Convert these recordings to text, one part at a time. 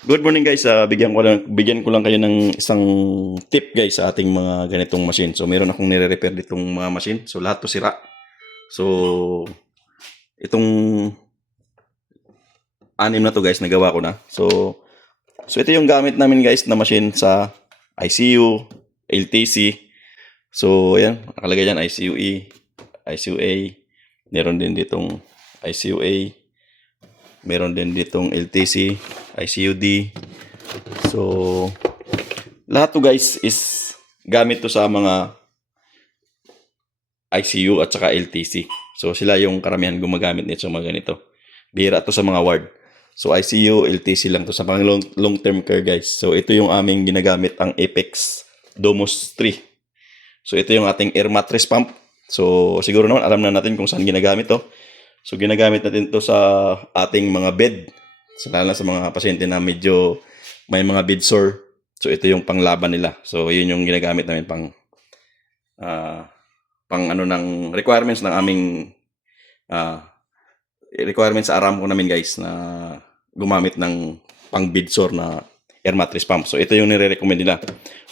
Good morning guys. Bigyan ko lang kayo ng isang tip guys sa ating mga ganitong machine. So meron akong nire-repair ditong mga machine. So lahat to sira. So itong anim na to guys nagawa ko na. So ito yung gamit namin guys na machine sa ICU, LTC. So ayan, nakalagay diyan ICUE, ICUA. Meron din ditong ICUA. Meron din ditong LTC, ICUD. So, lahat to guys is gamit to sa mga ICU at saka LTC. So, sila yung karamihan gumagamit nito sa mga ganito. Bihira to sa mga ward. So, ICU, LTC lang to sa pang long-term care guys. So, ito yung aming ginagamit, ang Apex Domus 3. So, ito yung ating air mattress pump. So, siguro naman alam na natin kung saan ginagamit to. So, ginagamit natin to sa ating mga bed. So, lalo na sa mga pasyente na medyo may mga bed sore. So, ito yung panglaban nila. So, yun yung ginagamit namin pang ano ng requirements ng aming requirements sa Aramco namin guys na gumamit ng pang bed sore na air mattress pump. So, ito yung nire-recommend nila.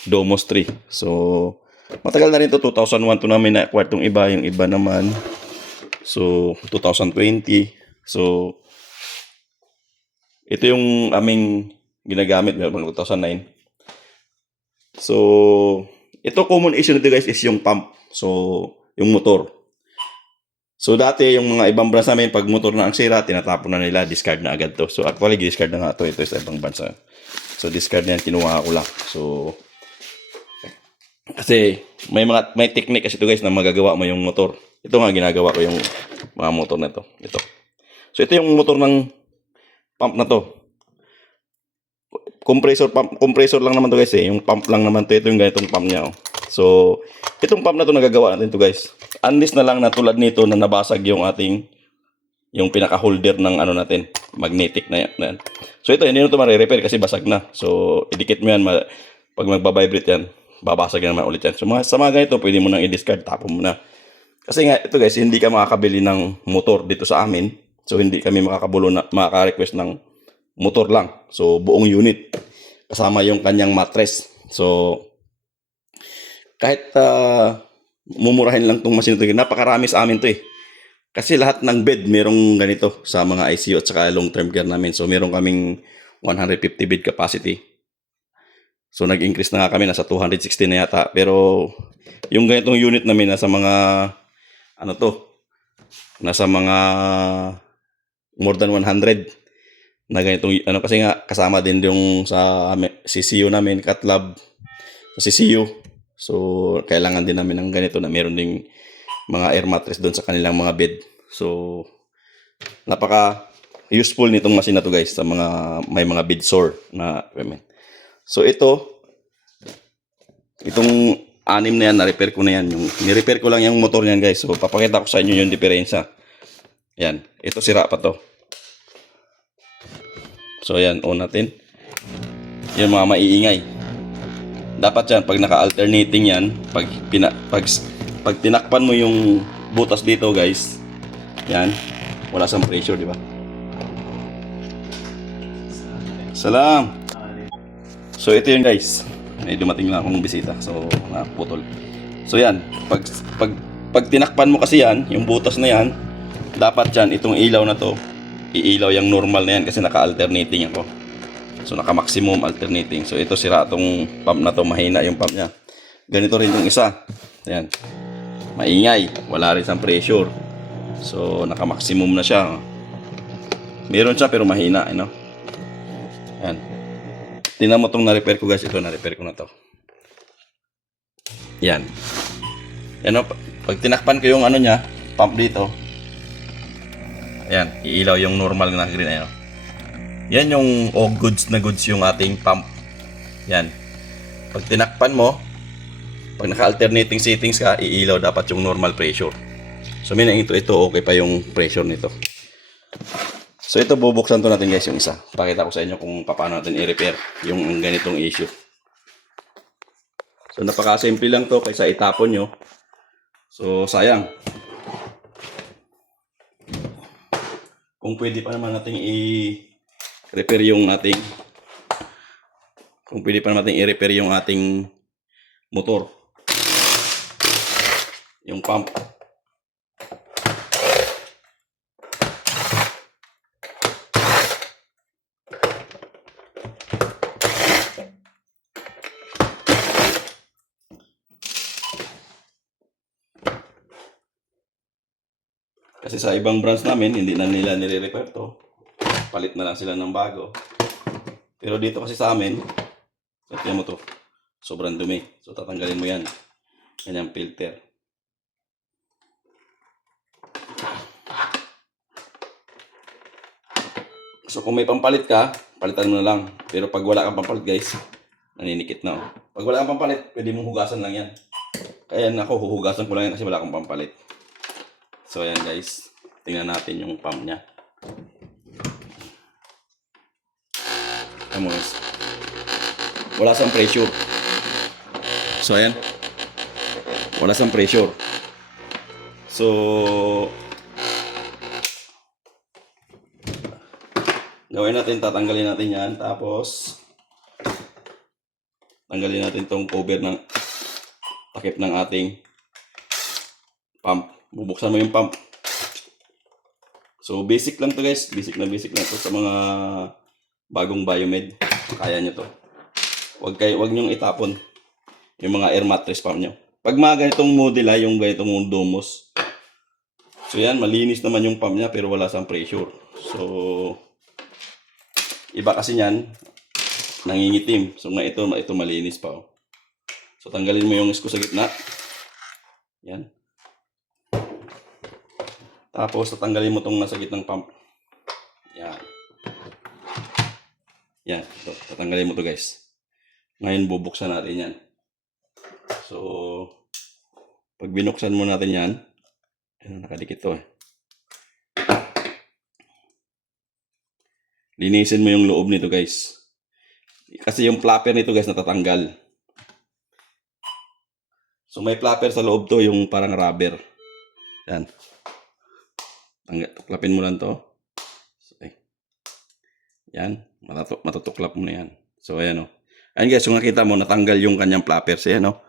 Domus 3. So, matagal na rin to. 2001 to namin na-acquire tong iba. Yung iba naman so, 2020. So, ito yung aming ginagamit noong 2009. So, ito common issue nito guys is yung pump. So, yung motor. So, dati yung mga ibang brands namin, pag motor na ang sira, tinatapon na nila, discard na agad to. So, actually, discard na nga to. Ito sa ibang bansa. So, discard na yan, kinuha ko lang. So, kasi may technique kasi ito guys na magagawa mo yung motor. Ito nga ginagawa ko yung mga motor na to. Ito. So ito yung motor ng pump na to. Compressor lang naman to guys eh. Yung pump lang naman to. Ito yung ganitong pump niya. Oh. So itong pump na to nagagawa natin to guys. Unless na lang na tulad nito na nabasag yung ating yung pinaka-holder ng ano natin, magnetic na yan. So ito hindi na to ma-repair kasi basag na. So idikit mo yan pag magba-vibrate yan. Babasag naman ulit yan. So sa mga ganito, pwede mo nang i-discard, tapon mo na. Kasi nga, ito guys, hindi ka makakabili ng motor dito sa amin. So hindi kami makaka-request ng motor lang. So buong unit. Kasama yung kanyang mattress. So kahit mumurahin lang tong machine ito, napakarami sa amin to eh. Kasi lahat ng bed merong ganito sa mga ICU at saka long-term care namin. So meron kaming 150 bed capacity. So nag-increase na nga kami, nasa 260 na yata. Pero yung ganitong unit namin nasa mga ano to, nasa mga more than 100 na ganitong ano, kasi nga kasama din yung sa CCU namin, Catlab sa CCU. So kailangan din namin ng ganito na meron ding mga air mattress doon sa kanilang mga bed. So napaka useful nitong machine na to guys sa mga may mga bed sore na equipment. So itong anim na yan, na-repair ko na yan. Ni-repair ko lang yung motor niyan guys. So papakita ko sa inyo yung diferensya. Yan, ito sira pa to. So yan, on natin. Yung mga maiingay. Dapat yan, pag naka-alternating yan, pag tinakpan mo yung butas dito guys, yan, wala sang pressure, di ba? Salam! So ito yun guys. May dumating lang akong bisita. So naputol. So yan, pag tinakpan mo kasi yan, yung butas na yan, dapat yan, itong ilaw na to, iilaw yung normal na yan kasi naka-alternating ako. So naka-maximum alternating. So ito sira tong pump na to, mahina yung pump niya. Ganito rin yung isa. Ayan. Maingay, wala rin sang pressure. So naka-maximum na siya. Meron siya pero mahina, you know? Ayan. Tingnan mo itong na-repair ko guys. Ito na-repair ko na to. Yan. Yan o. Pag tinakpan ko yung ano niya, pump dito. Ayan. Iilaw yung normal na green. Ayan. Yan yung goods na goods yung ating pump. Yan. Pag tinakpan mo, pag naka-alternating settings ka, iilaw dapat yung normal pressure. So meaning ito okay pa yung pressure nito. So ito bubuksan to natin guys yung isa. Pakita ko sa inyo kung paano natin i-repair yung ganitong issue. So napaka-simple lang to kaysa itapon nyo. So sayang. Kung pwede pa naman natin i-repair yung ating kung pwede pa natin i-repair yung ating motor. Yung pump. Kasi sa ibang branch namin, hindi na nila nire-repair to. Palit na lang sila ng bago. Pero dito kasi sa amin, tignan mo to, sobrang dumi. So tatanggalin mo yan. Yan yung filter. So kung may pampalit ka, palitan mo na lang. Pero pag wala kang pampalit guys, naninikit na. Oh. Pag wala kang pampalit, pwede mong hugasan lang yan. Kaya ako, huhugasan ko lang yan kasi wala akong pampalit. So ayan guys, tingnan natin yung pump niya. Ayan mo guys. Wala siyang pressure. So ayan. Wala siyang pressure. So gawin natin, tatanggalin natin yan. Tapos tanggalin natin tong cover ng takip ng ating pump. Bubuksan mo yung pump. So basic lang to guys. Basic lang to sa mga bagong biomed. Kaya nyo to. Wag nyong itapon yung mga air mattress pump nyo. Pag mga ganitong model yung ganitong Domos. So yan, malinis naman yung pump niya pero wala siyang pressure. So iba kasi yan, nangingitim. So ito malinis pa. Oh. So tanggalin mo yung screw sa gitna. Yan. Tapos tatanggalin mo tong nasa gitnang pump. Yan. Yan. So, tatanggalin mo to guys. Ngayon bubuksan natin yan. So pag binuksan mo natin yan, nakadikit to. Linisin mo yung loob nito guys. Kasi yung flapper nito guys natatanggal. So may flapper sa loob to, yung parang rubber. Yan. Tuklapin mo lang to. So, yan. Matutuklap mo na yan. So ayan o. Ayan guys, kung nakita mo, natanggal yung kanyang flapper siya, no?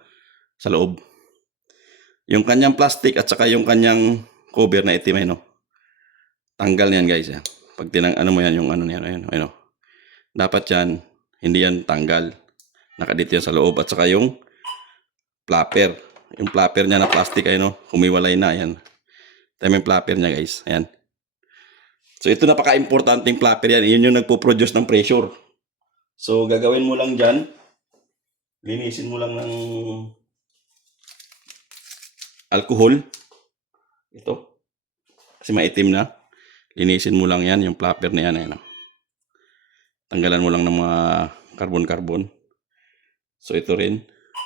Sa loob. Yung kanyang plastic at saka yung kanyang cover na itim, no? Tanggal yan guys. Yan. Pag ano mo yan, yung ano yan, ayun, dapat yan, hindi yan tanggal. Nakadito yan sa loob at saka yung flapper. Yung flapper niya na plastic, ayun, humiwalay na, yan. Ito yung flapper niya guys, ayan. So ito napaka-importanting flapper yan. Yun yung nagpo-produce ng pressure. So gagawin mo lang dyan, linisin mo lang ng alcohol. Ito. Kasi maitim na. Linisin mo lang yan, yung flapper na yan. Ayan. Tanggalan mo lang ng mga carbon-carbon. So ito rin.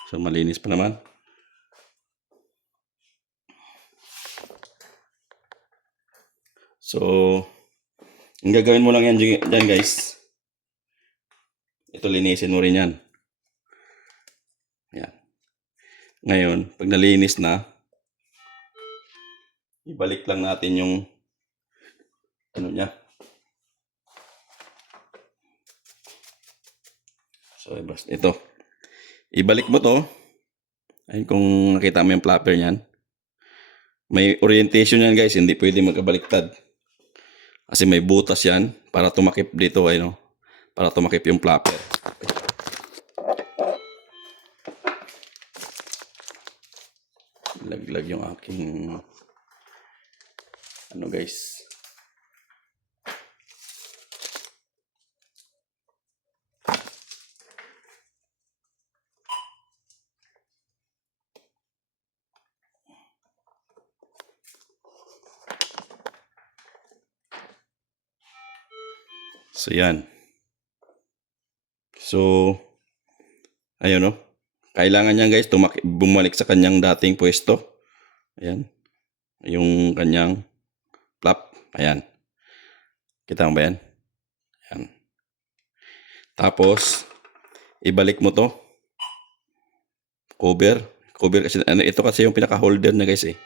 So malinis pa naman. So ang gagawin mo lang yan dyan guys. Ito linisin mo rin yan. Ayan. Ngayon, pag nalinis na, ibalik lang natin yung ano niya. So, ito. Ibalik mo to. Ayun, kung nakita mo yung flapper niyan. May orientation yan guys. Hindi pwede magkabaliktad. Kasi may butas yan para tumakip dito. Ayun, para tumakip yung flapper. Laglag yung aking ano guys. So yan. So ayun, no. Kailangan niya guys bumalik sa kanyang dating pwesto. Ayan. Yung kanyang flap. Ayan. Kita mo ba yan? Ayan. Tapos ibalik mo to. Cover kasi ito kasi yung pinaka-holder na guys eh.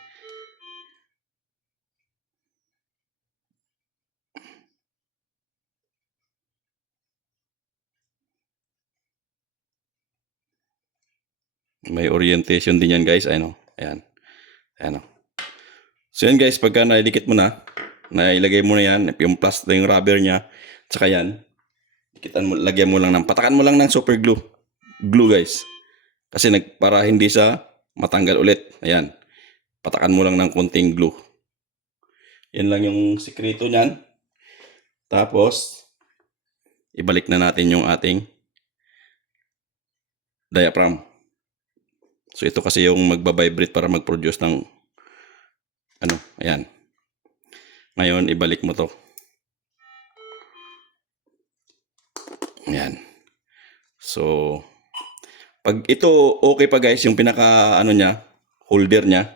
May orientation din yan guys. Ayan o. Ayan. Ayan o. So yan guys, pagka naidikit mo na, nailagay mo na yan, yung plus na yung rubber niya, tsaka yan, lagyan mo lang patakan mo lang ng super glue. Glue guys. Kasi para hindi siya matanggal ulit. Ayan. Patakan mo lang ng konting glue. Yan lang yung sikreto niyan. Tapos, ibalik na natin yung ating diaphragm. So ito kasi yung magbabibrate para mag-produce ng ayan. Ngayon, ibalik mo to. Ayan. So, pag ito okay pa guys, yung pinaka niya, holder niya,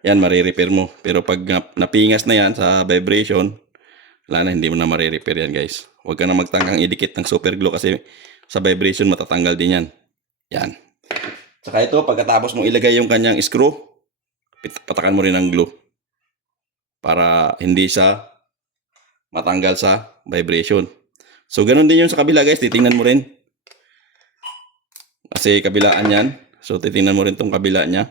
yan marirepair mo. Pero pag napingas na yan sa vibration, wala na, hindi mo na marirepair yan guys. Huwag ka na magtangkang idikit ng super glue kasi sa vibration matatanggal din yan. Yan. Saka ito, pagkatapos mong ilagay yung kanyang screw, patakan mo rin ng glue para hindi siya matanggal sa vibration. So, ganun din yung sa kabila guys. Titingnan mo rin. Kasi kabilaan yan. So, titingnan mo rin tong kabila niya.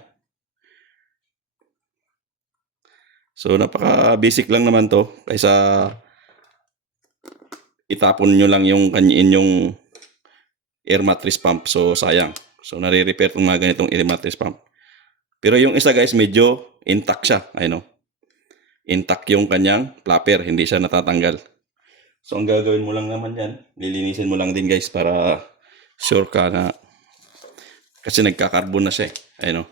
So, napaka-basic lang naman to. Kaysa itapon nyo lang yung inyong air mattress pump. So, sayang. So, nare-repair itong mga ganitong air mattress pump. Pero yung isa guys, medyo intact siya. Ayun o. Intact yung kanyang flapper. Hindi siya natatanggal. So, ang gagawin mo lang naman yan, lilinisin mo lang din guys para sure ka na kasi nagka-carbon na siya eh. Ayun o.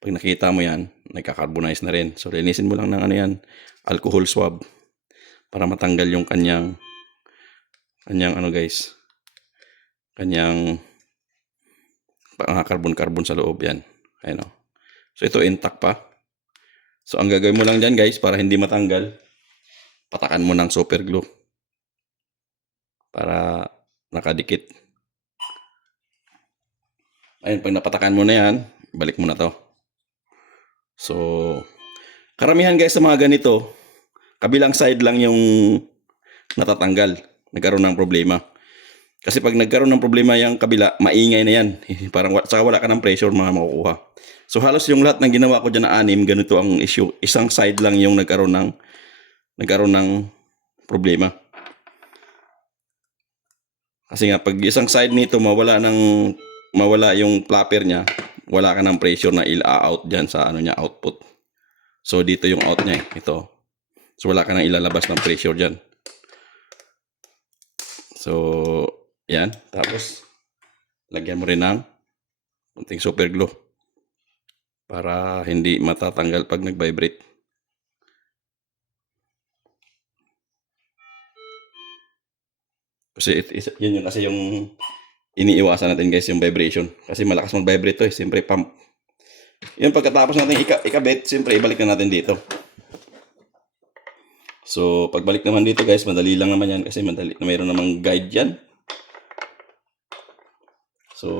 Pag nakita mo yan, nagka-carbonize na rin. So, linisin mo lang ng yan, alcohol swab para matanggal yung kanyang guys, kanyang carbon-carbon sa loob yan. Ayun o. So, ito intact pa. So, ang gagawin mo lang dyan guys, para hindi matanggal, patakan mo ng super glue. Para nakadikit. Ayun, pag napatakan mo na yan, balik mo na to. So, karamihan guys sa mga ganito, kabilang side lang yung natatanggal. Nagkaroon ng problema. Kasi pag nagkaroon ng problema yung kabila, maingay na yan. Parang saka wala ka ng pressure mga makukuha. So, halos yung lahat ng ginawa ko dyan na 6, ganito ang issue. Isang side lang yung nagkaroon ng problema. Kasi nga, pag isang side nito mawala yung flapper niya, wala ka ng pressure na i-out dyan sa niya, output. So, dito yung out niya eh. Ito. So, wala ka nang ilalabas ng pressure dyan. So, yan. Tapos, lagyan mo rin ng konting super glue para hindi matatanggal pag nag-vibrate. Kasi yun kasi yung iniiwasan natin guys, yung vibration. Kasi malakas mag-vibrate to eh. Siyempre pump. Yun, pagkatapos natin ikabit, siyempre ibalik na natin dito. So, pagbalik naman dito guys, madali lang naman yan. Kasi mayroon namang guide yan. So,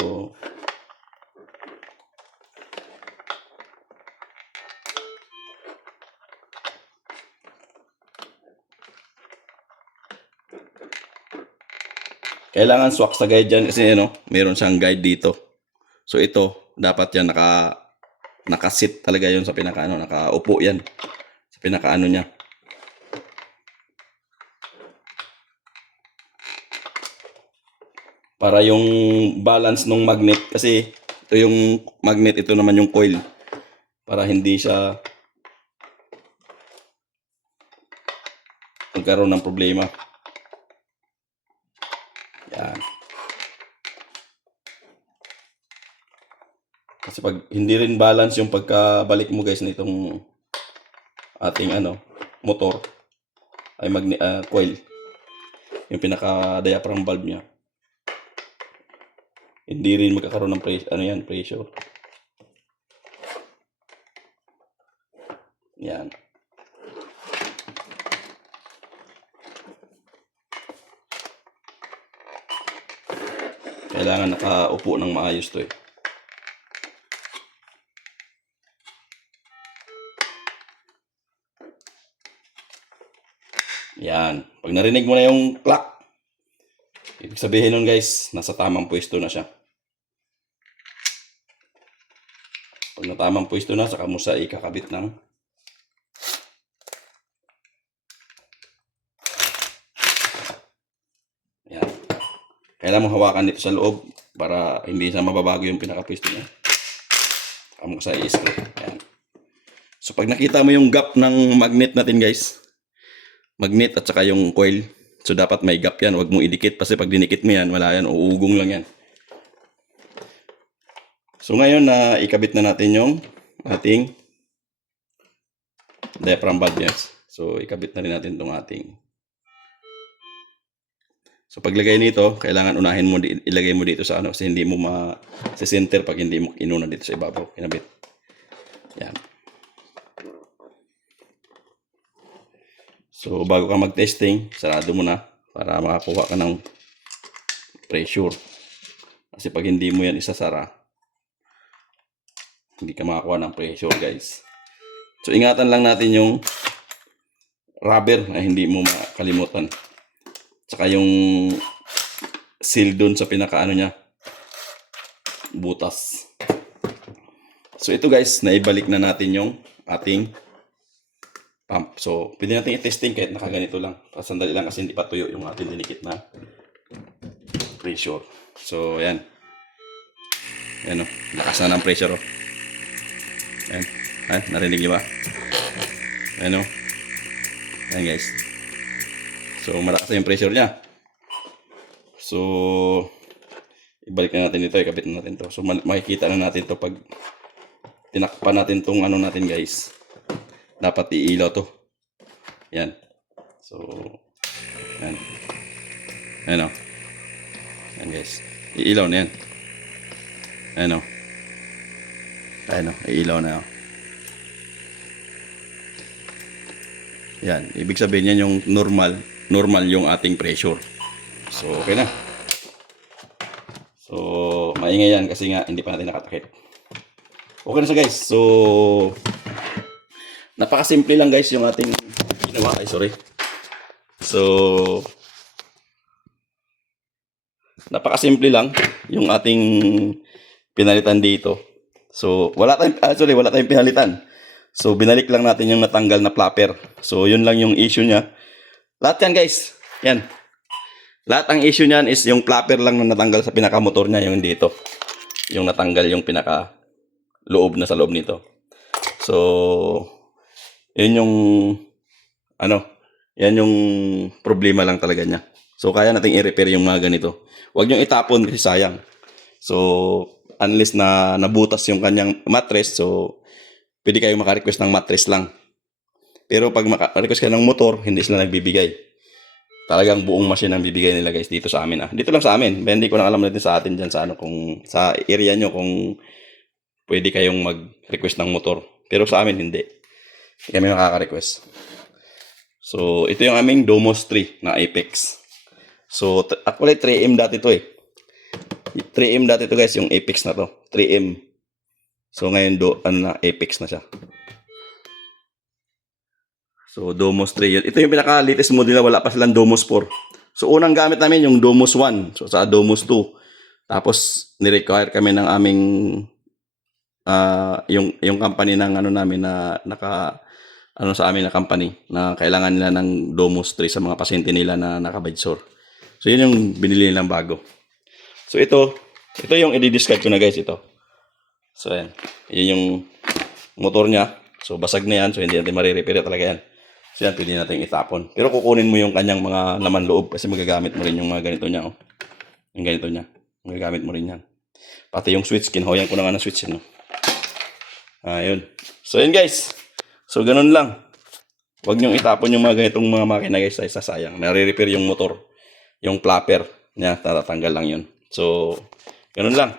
kailangan swak sa guide dyan kasi mayroon siyang guide dito. So ito, dapat yan nakasit talaga yun sa nakaupo yan sa pinakaano niya. Para yung balance ng magnet, kasi ito yung magnet, ito naman yung coil. Para hindi siya magkaroon ng problema. Yan. Kasi pag hindi rin balance yung pagkabalik mo guys nitong ating motor ay coil, yung pinaka diaphragm valve niya, hindi rin magkakaroon ng pressure. Yan. Kailangan nakaupo ng maayos to eh. Yan. Pag narinig mo na yung clock, ibig sabihin nun guys, nasa tamang pwesto na siya. na tamang pwesto na, saka mo sa ikakabit ng yan. Kailangan mo hawakan dito sa loob para hindi na mababago yung pinakapwesto niya. Saka mo sa i-screw. Yan. So pag nakita mo yung gap ng magnet natin guys, magnet at saka yung coil, so dapat may gap yan, huwag mong idikit kasi pag dinikit mo yan, wala yan, uugong lang yan. So ngayon na ikabit na natin yung ating diaphragm valve guys. So ikabit na rin natin itong ating. So paglagay nito, kailangan unahin mo, ilagay mo dito sa ano kasi hindi mo ma-center pag hindi mo inuna dito sa ibabaw, kinabit. Yan. So bago ka mag-testing, sarado mo na para makakuha ka ng pressure. Kasi pag hindi mo yan isasara, hindi ka makakuha ng pressure guys. So ingatan lang natin yung rubber na hindi mo makalimutan. Tsaka yung seal dun sa pinakaano niya, butas. So ito guys, naibalik na natin yung ating pump. So pwede natin i-testing kahit nakaganito lang. Sandali lang kasi hindi pa tuyo yung ating dinikit na pressure. So ayan. Ayan o, lakas na ng pressure o. Ayan. Ayan, narinig nyo ba? Ayan o. Ayan guys. So malakas na yung pressure niya. So ibalik na natin ito, ikabit na natin to. So makikita na natin to pag tinakpan natin tong ano natin guys. Dapat iilaw to. Yan. So yan. Ayan o. Ayan guys. Iilaw na yan. Ayan o. Ayan o. Iilaw na o. Yan. Ibig sabihin yan yung normal yung ating pressure. So okay na. So maingay yan kasi nga hindi pa natin nakatakip. Okay na siya guys. So napakasimple lang guys yung ating ginawa. Ay sorry. So napakasimple lang yung ating pinalitan dito. So wala tayong pinalitan. So binalik lang natin yung natanggal na flapper. So yun lang yung issue niya. Lahat yan guys. Yan. Lahat ang issue niyan is yung flapper lang na natanggal sa pinaka-motor niya, yung dito. Yung natanggal yung pinaka-loob na sa loob nito. So yun yung ano, yan yung problema lang talaga niya. So kaya nating i-repair yung mga ganito. Huwag niyong itapon kasi sayang. So unless na nabutas yung kanyang mattress, so pwede kayong maka-request ng mattress lang. Pero pag maka-request kayo ng motor, hindi sila nagbibigay. Talagang buong machine ang bibigay nila guys dito sa amin. Dito lang sa amin. Hindi ko na alam natin sa atin dyan sa ano, kung sa area nyo kung pwede kayong mag-request ng motor. Pero sa amin hindi. Hindi kami makaka-request. So ito yung aming Domos 3 na Apex. So actually 3M dati to eh. 3M dati to guys, yung Apex na to. 3M. So ngayon Apex na siya. So Domos 3 yun. Ito yung pinaka-latest model na wala pa silang Domos 4. So unang gamit namin yung Domos 1. So sa Domos 2. Tapos ni-require kami ng aming yung company ng ano namin na sa amin na company na kailangan nila ng Domos 3 sa mga pasyente nila na naka-bedsore. So yun yung binili nilang bago. So ito yung i-discard ko na guys ito. So yan. Yan yung motor niya. So basag na yan. So hindi natin marirepair talaga yan. So yan, pwede natin itapon. Pero kukunin mo yung kanyang mga laman loob kasi magagamit mo rin yung mga ganito niya. Oh. Yung ganito niya. Magagamit mo rin yan. Pati yung switch. Kinhoyan ko na nga ng switch. No? Ayun. So yan guys. So ganun lang. Huwag niyong itapon yung mga ganitong mga makina guys. Ay sasayang. Nare-repair yung motor. Yung flapper niya. Tatatanggal lang yun. So ganun lang.